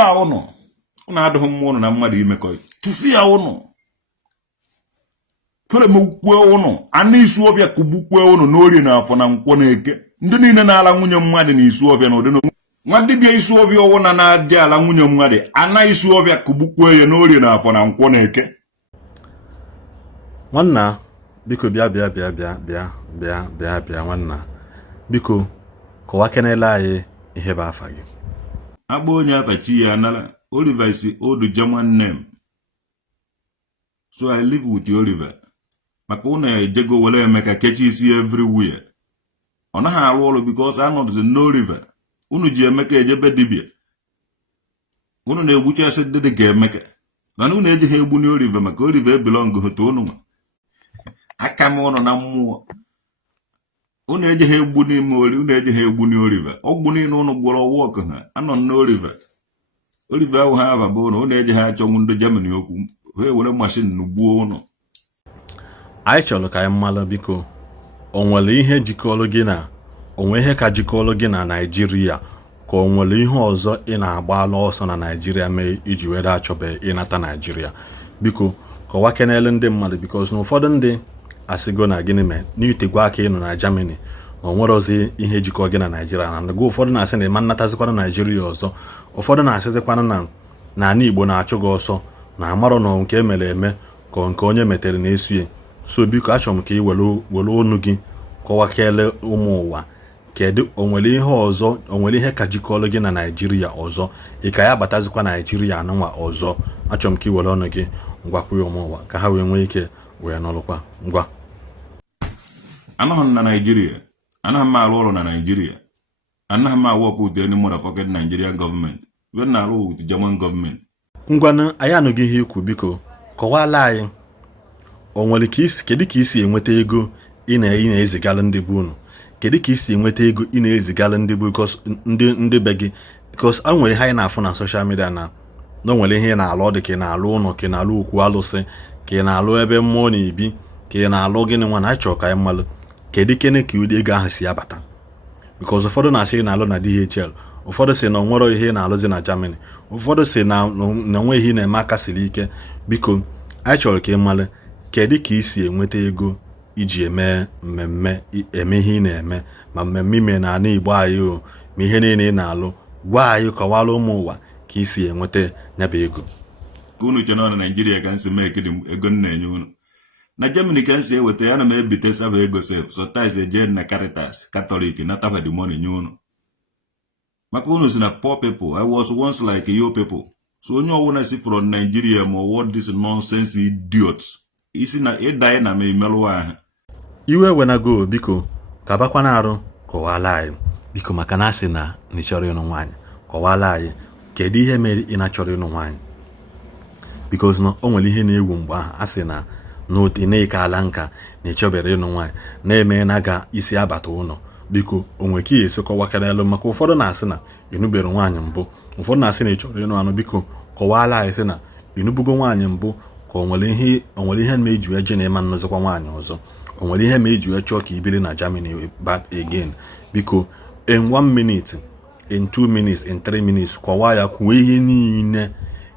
tufia ụnụ ụnụ adịghị mma ụnụ na mmadụ imekọ tufia ụnụ pere mekwe ụnụ anụ isu ọbịa kugbukwe ụnụ n'orie na afọ na nkwọ na eke ndị niile na-ala nwunye mmadụ na isu ọbịa na ụdị nwa dibịa isu ọbịa ọwụ na na-adị ala nwunye mmadụ ana isu ọbịa kugbukwe ya n'orie na afọ na nkwọ na eke. Nwanna biko bịa nwanna biko kọwa kenele anyị ihe bụ afa gị. Agba onye afachi ya anara. Oliver is old German name, so I live with Oliver. Maka ụnụ ejego wele emeka kechi isi everywhere. Ọ naghị arụ ọrụ because anọdụzi n'Oliver. Ụnụ ji emeka ejebe dibịa. Ụnụ na-egwucha ese dịdị ka emeka. Mana ụnụ ejighị egbu n'Oliver maka Oliver belong hoto ụnụ nwa. Aka m ụnụ na mmụọ. Ụnụ ejighị egbu n'ime ụnụ ejighị egbu n'Oliver. Ọgwụ niile ụnụ gwọrọ wọk ha anọ n'Oliver. Oliver ahụ ha ababa ụnụ ejighị achọnwụ ndị Germany okwu. Wee were mashin n'ugbuo ụnụ. Anyị chọrọ ka anyị mmalụ biko o nwere ihe jikọrọ gị na onwe ihe ka jikọrọ gị na Naịjirịa ka o nwere ihe ọzọ ị na-agbalụ ọsọ na Naịjirịa mee iji were achọbe ịnata Naịjirịa. Biko kọwa kenele ndị mmadụ because na ụfọdụ ndị asịgo na gịnị mee n'itegwa aka ịnọ na Germany na o nwere ozi ihe jikọ gị na Naịjirịa na ndịgo ụfọdụ na-asị na ịma nnatazikwana Naịjirịa ọzọ ụfọdụ na-asịzikwana na ana Igbo na-achụ gị ọsọ na amarọ na nke emere eme ka nke onye metere na-esuye. So biko achọrọ m ka ị were ọnụ gị kọwakele ụmụ ụwa kedu onwere ihe ọzọ onwere ihe ka jikọrọ gị na Naịjirịa ọzọ ị ka ya batazikwa Naịjirịa anụnwa ọzọ. Achọrọ m ka ị were ọnụ gị ngwakwa ụmụ ụwa ka ha wee nwee ike wee nọrụkwa ngwa. Anaghị m na Naịjirịa, anaghị m arụ ọrụ na Naịjirịa, anaghị m awọk with any motherfucking Nigerian government. We na-arụ with German government. Ngwanụ anyị anụghị ihe ikwu biko kọwala anyị o nwere kedu ka isi enweta ego ị na-ezigara ndị bụ unu kedu ka isi enweta ego ị na-ezigara ndị bụ ndị be gị because a nwere ihe anyị na-afụ na social media na nwere ihe ị na-alụ ọ dị ka ị na-alụ ụlọ ka ị na-alụ okwu alụsị ka ị na-alụ ebe mmụọ na-ebi ka ị na-alụ gịnị nwa na anyị chọrọ ka anyị malụ kedu kene ka ụdị ego ahụ si abata because ụfọdụ na-asị ị na-alụ na DHL ụfọdụ si na o nwere ihe ị na-alụzi na Germany ụfọdụ si na onwe ihe ị na-eme aka siri ike. Biko anyị chọrọ ka ị malụ kedu ka isi enweta ego iji eme mmemme eme ihe ị na-eme ma mmemme ime na ana Igbo anyị o ma ihe niile ị na-alụ gwa anyị kọwara ụmụ ụwa ka isi enweta nyaba ego. Ka unu che na Naịjirịa ka nsi mee ego m na-enye unu na Germany ka nsi eweta ya na m ebite saba ego sef sometimes eje na Caritas Catholic na taba the money nye unu maka unu si na poor people. I was once like you people. So onye ọwụna si from Nigeria ma what this nonsense idiots isi na ịdanye na memelụ ahụ iwe wenago biko ka bakwana arụ kọwala anyị biko maka na asị na ị chọrọ ịnụ nwaanyị kọwala anyị kedu ihe mere ị na-achọrọ ịnụ nwaanyị because na o nwere ihe na-ewu mgbe ahụ asị na n'ote na-eke ala nka na ịchọbere ịnụ nwaanyị na-eme na ga isi abata ụlọ. Biko onwe ka esi kọwakarịalụ maka ụfọdụ na-asị na ịnụbere nwaanyị mbụ ụfọdụ na-asị na ị chọrọ ịnụ anụ. Biko kọwala anyị sị na ịnụbugo nwaanyị mbụ ka o nwere ihe ma eji eje na ịma nnọzikwa nwaanyị ọzọ o nwere ihe ma eji chọọ ka ibiri na Germany back again. Biko in 1 minute in 2 minutes in 3 minutes kọwaa ya kwuo ihe niile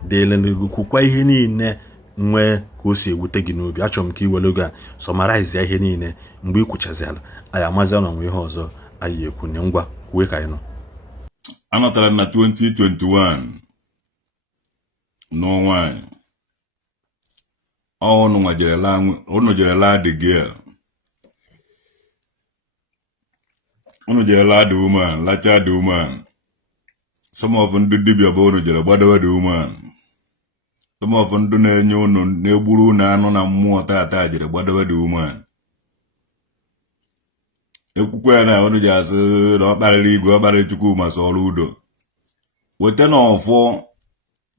delelego kwukwa ihe niile nwee ka o si ewute gị n'obi. Achọrọ m ka iwere oge a summarize ya ihe niile mgbe ị kwuchaziala anyị amazi na nwe ihe ọzọ anyị ekwunye ngwa kwue ka anyị nọ. Anọtara na 2021 n'ọnwa anyị unu jerela the girl unu jerela the woman lacha the woman. Some of ndị dibịa bụ unu jere gbadowe the woman. Some of ndị na-enye unu na-egburu unu anụ na mmụọ tata jere gbadowe the woman. Ekwukwe ya na unu ji asị na ọ kparịrị igwe ọ kparịrị Chukwu ma sọ ọrụ udo weta na ọfọ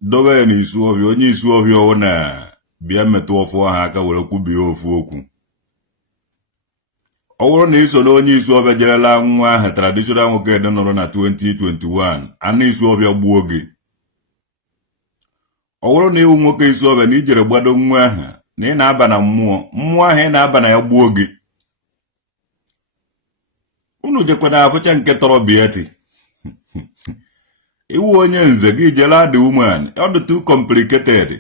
dobe ya n'isu ọbịa onye isu ọbịa ọwụ na bịa metụ ọfụ ahụ aka were kwubie ofu okwu. Ọ bụrụ na iso na onye isu ọbịa jerela nwa ahụ traditional nwoke dị nọrọ na 2021 anụ isu ọbịa gbuo gị. Ọ bụrụ na iwu nwoke isu ọbịa na ijere gbado nwa ahụ na ị na-aba na mmụọ ahụ ị na-aba na ya gbuo gị. Unu jekwana afụcha nke tọrọ bieti Iwu onye nze gị jela the woman. Ọ dị too complicated.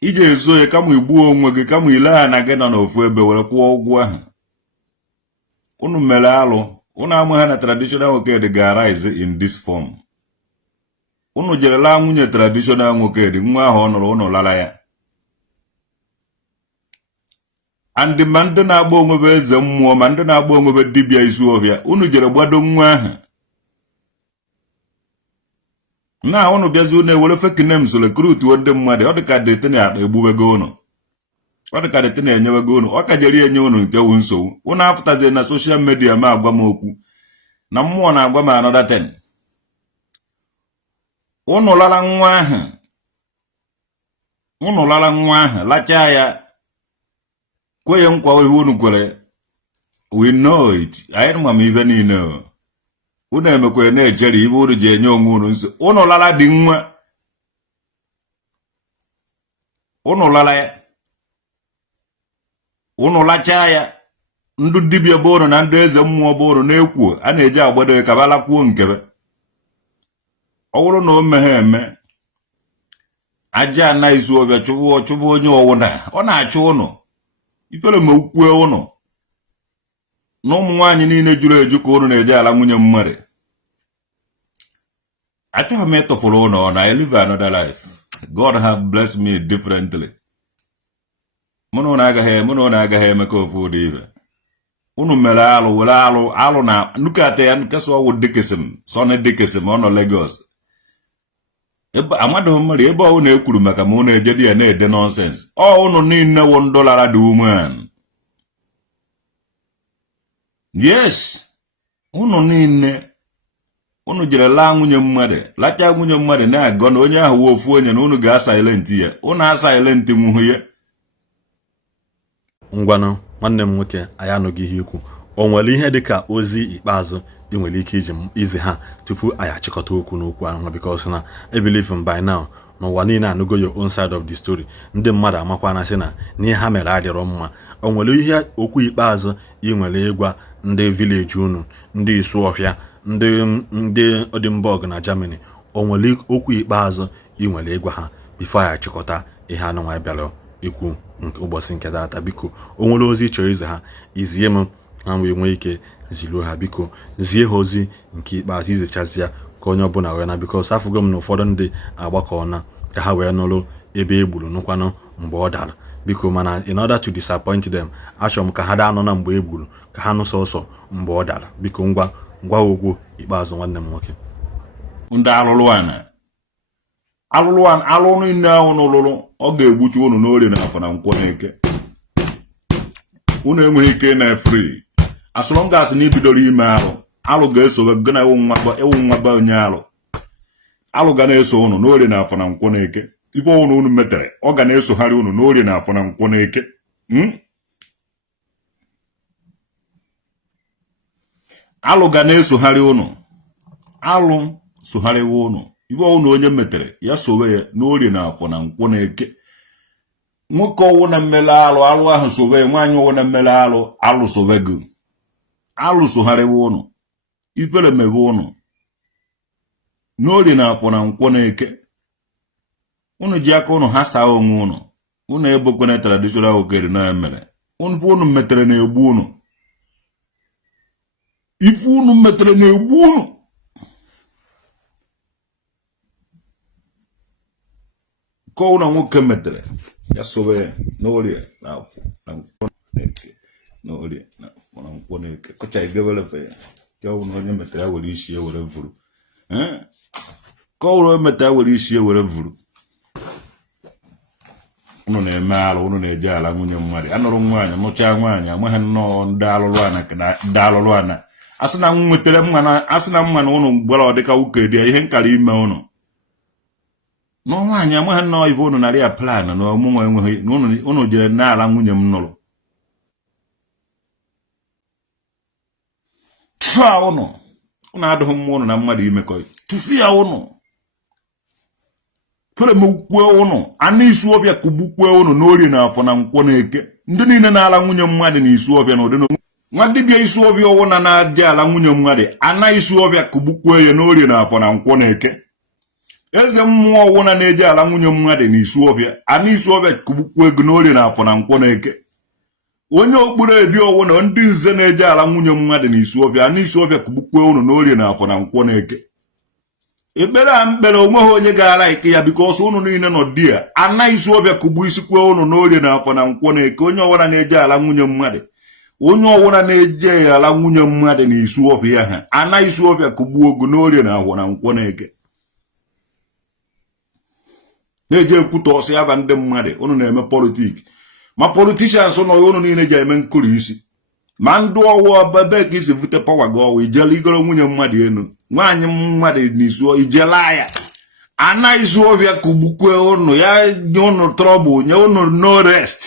Ije ezo ya kama igbuo onwe gị kama ile ha na gị nọ n'ofu ebe were kwụọ ụgwọ ahụ. Unu mere alụ. Unu amụghị na traditional nwoke ga-arise in this form. Unu jerela nwunye traditional nwoke nwa ahụ ọ nụrụ unu lala ya. And ma ndị na-agba onwebe eze mmụọ ma ndị na-agba onwebe dibịa isu ọbịa unu jere gbado nwa ahụ. Na unu bịazi unu ewere fake names recruit ndị mmadụ ọ dịka detene akpa egbubego unu. Ọ dịka detene enyewego unu. Ọ ka jere enye unu nke wu nsogbu. Unu apụtazie na social media ma agwa m okwu. Na mmụọ na-agwa m another 10. Unu lala nwa ahụ. Unu lala nwa ahụ lachaa ya. Kwenye nkwa ihe unu kwere. We know it. Anyị nwa m ibe niile. Unu emekwe na-ejeri ibe unu ji enye onwe unu nso. Unu lala dị nwa. Unu lala ya. Unu lachaa ya. Ndụ dibịa bụrụ na ndị eze mmụọ bụrụ na-ekwu a na-eji agbado ka balakwuo nkebe. Ọ bụrụ na o meghe eme. Aja na isu ọbịa chụbụ onye ọwụna. Ọ na-achụ unu. Ifere ma ukwue unu. Na ụmụ nwaanyị niile juru eju ka unu na-eje ala nwunye mmadụ. Achọghị m ịtụfuru unu na I live another life. God have blessed me differently. Mụ na agaghị eme ka ofu ụdị ibe. Unu mere alụ were alụ na nukata ya nkesa ọwụ dikesim sọne dikesim ọ nọ Lagos. Amadụ mmadụ ebe ọ na-ekwuru maka ma unu ejedi ya na-ede nonsense. Ọ unu niile wụ $1 the woman. Yes. Unu niile. Unu jere laa nwunye mmadụ. Lacha nwunye mmadụ na-agọ na onye ahụ ofu onye na unu ga-asilent ya. Unu asilent nwuhu ya. Ngwanụ nwanne m nwoke anyị anụghị ihe ikwu. O nwere ihe dịka ozi ikpeazụ ị nwere ike izi ha tupu anyị achịkọta okwu n'okwu ahụ because na I believe by now n'ụwa niile anụgo your own side of the story. Ndị mmadụ amakwana sị na n'ihe ha mere adịrọ mma. O nwere ihe okwu ikpeazụ ị nwere ịgwa ndị village unu, ndị Isuọfịa, ndị Edinburgh na Germany. O nwere okwu ikpeazụ ị nwere ịgwa ha before anyị achịkọta ihe anụ nwa bịara ikwu nke ụbọchị nke data. Biko o nwere ozi chọrọ ize ha izie m na wee nwee ike ziruo ha. Biko zie ha ozi nke ikpeazụ izichazi ya ka onye ọbụla wee na because afụgo m na ụfọdụ ndị agbakọna ka ha wee nụrụ ebe egburu nụkwanụ mgbe ọ dara. Biko mana in order to disappoint them achọrọ m ka ha daa nọ na mgbe egburu ka ha nụ sọsọ mgbe ọ dara. Biko ngwa okwu ikpeazụ nwanne m nwoke. Ndị alụlụ niile ahụ n'ụlụlụ ọ ga-egbuchi unu n'orie na afọ na nkwọ n'eke. Unu enweghị ike na free. As long as na ibidoro ime alụ ga-esowe gị na ewu nwa onye alụ ga na-eso unu n'orie na afọ na nkwọ n'eke. Ibe unu metere ọ ga na-esogharị unu n'orie na afọ na nkwọ n'eke. Alụ ga na-esogharị unu. Alụ sogharịwa unu. Ibe unu onye metere ya sowe ya n'orie na afọ na nkwọ n'eke. Nwoke ọwụ na mmele alụ ahụ sowe ya, nwaanyị ọwụ na mmele alụ sowe gị. Alụ sogharịwa unu. Ifere mebe unu n'orie na afọ na nkwọ n'eke. Unu ji aka unu hasa onwe unu. Unu ebokwana traditional okere na emere. Unu metere na egbu unu. Ife unu metere na egbu unu. Ka una nwoke metere ya sowe n'orie na afọ na nkwọ n'eke. N'orie na afọ na nkwọ n'eke. Kọcha igebele fe ya. Ka unu onye metere ya were isi ya were vuru. Ka unu metere ya were isi ya were vuru. Unu na-eme alụ, unu na-eje ala nwunye mmadụ. Anụrụ nwaanyị mụchaa nwaanyị amaghị nnọọ ndị alụlụ ana. Asị na nwetere mma na unu gbara ọ dịka ụka dị ihe nkara ime unu. No nwaanyị amaghị nnọọ ibe unu narị ya plan na ọmụnwa enweghị na unu jere n'ala nwunye m nụrụ. Tụfịa unu adịghị mma unu na mmadụ imekọ. Tụfịa unu. Pere m ukwe unu. Anụ Isuọfịa kugbukwe unu n'orie na afọ na nkwọ n'eke. Ndị niile na-ala nwunye mmadụ na Isuọfịa na ụdị nwa dibịa isi ọbịa ọwụna na-adị ala nwunye mmadụ ana isi ọbịa kugbukwe ya n'orie na afọ na nkwọ na eke eze mmụọ ọwụna na-eji ala nwunye mmadụ na isi ọbịa ana isi ọbịa kugbukwe ego n'orie na afọ na nkwọ na eke onye okpuru ebi ọwụna ndị nze na-eji ala nwunye mmadụ na isi ọbịa ana isi ọbịa kugbukwe unu n'orie na afọ na nkwọ na eke ekpere a mkpere onweghị onye ga-ala ike ya biko ọsọ unu niile nọ di ya ana isi ọbịa kugbu isikwe unu n'orie na afọ na nkwọ na eke onye ọwụna na-eji ala nwunye mmadụ onye ọwụna na-eje ala nwunye mmadụ na isi ọbịa ha ana isi ọbịa kugbu ogo n'orie na afọ na nkwọ na eke na-eje ekwute ọsọ ya ba ndị mmadụ unu na-eme politiki ma politicians nọ unu niile ji eme nkụrụ isi ma ndị ọwụ ebe ka isi vute pawa gị ọwụ ijela igoro nwunye mmadụ enu nwaanyị mmadụ n'isi ijela ya ana isi ọbịa kugbukwe unu ya nye unu trọbụl nye unu no rest